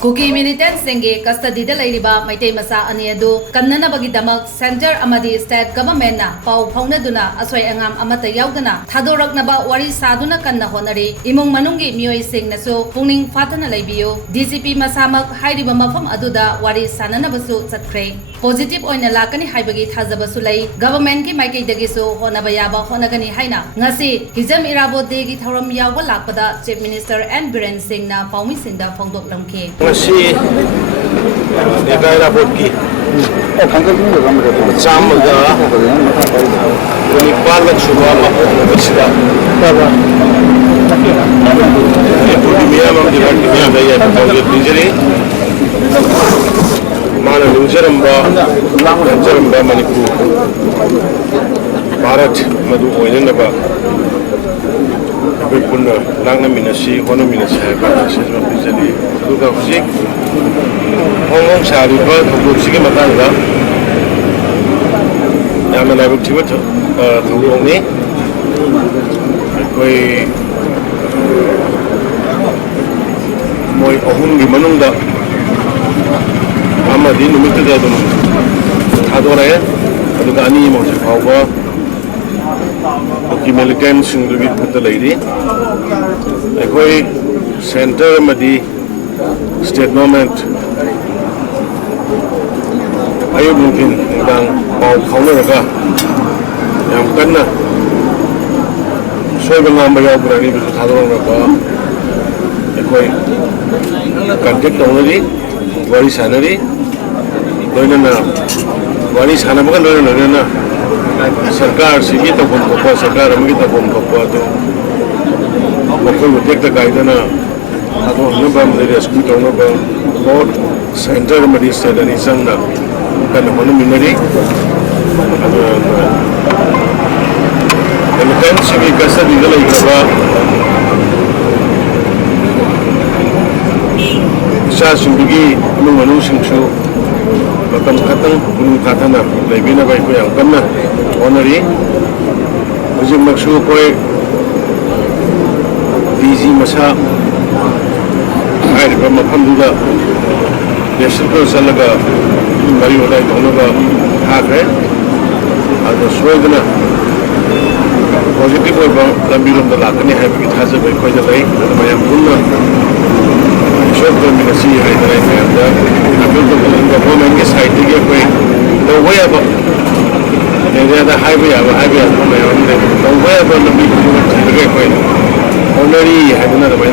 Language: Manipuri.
Kuki militant Senge custody the lady ba Maite Masa Anedu, Kanabagidamak, Center Amadi State Government, Pau Paunaduna, Asoi Angam Amata Yaodana, Thadoraknaba, Wari Saduna Kanna Hotnari, Imung Manungi Mui Sing Naso, Puning Fatana Labio, DCP Masamak, Haidibama from Aduda, Wari Sananabasu, Satkre. Positive on a lakani Haibagi Tazabasulay, Government ki Maike Degiso, Honabayaba, Honagani Haina, Nasi, Hizam Irabo Degi Thoram Yawa Lakpada, Chief Minister and Biren Singh na Paumi Sinda Fongdok Lamke. Nasi, Nagaira Bodki, Samaga, Nipala Chubama, Visida, Epudimia, Mamma, Injury. Mana Nujaramba, Nujaramba Manipur, Bharat, Madu Oyanaba, Vipuna, Langa Minasi, Honominasi, Sisma Pizani, Luka Zik, Hong Sariba, Siki Matanga, Yamanabu Tibet, Tungi, Moi Ohungi Manunda. Amadi numit da dum Thadoraknaba aduga ani mo se phawa ki militant singdugi putta leidi ekoi center Amadi state government ayu mungkin dang pau khaunaraga yam kanna soiba ngamba yaw burani bi Thadoraknaba ekoi contact only Wari Sanari Loina Wari Sanamaga Loina Sarkar Sigita Pompa, Sarkar Amita Pompa, Moko take the Gaidana, Nobam, the Rescue Nobel, Lord Center Amadi said and Isanga, Kanabagidamak, and the 10th Civic Custody Village. Sumbugi, Manu Singsu, Matam Katan, Katana, Labina by Kanna, Hotnari, Mujim Maksu Koi, Dizi Masa, I remember Panduga, Yasuko Salaga, Mariola, Donoga, Hake, and the Swagana. Positive about the Bill of the Lakani having it has a very quite a lake, and I am short term in a sea height that I have there. I built the woman is high to get away. No way about the highway, I have my own. No way about the people who want to get away. Already, I have another way.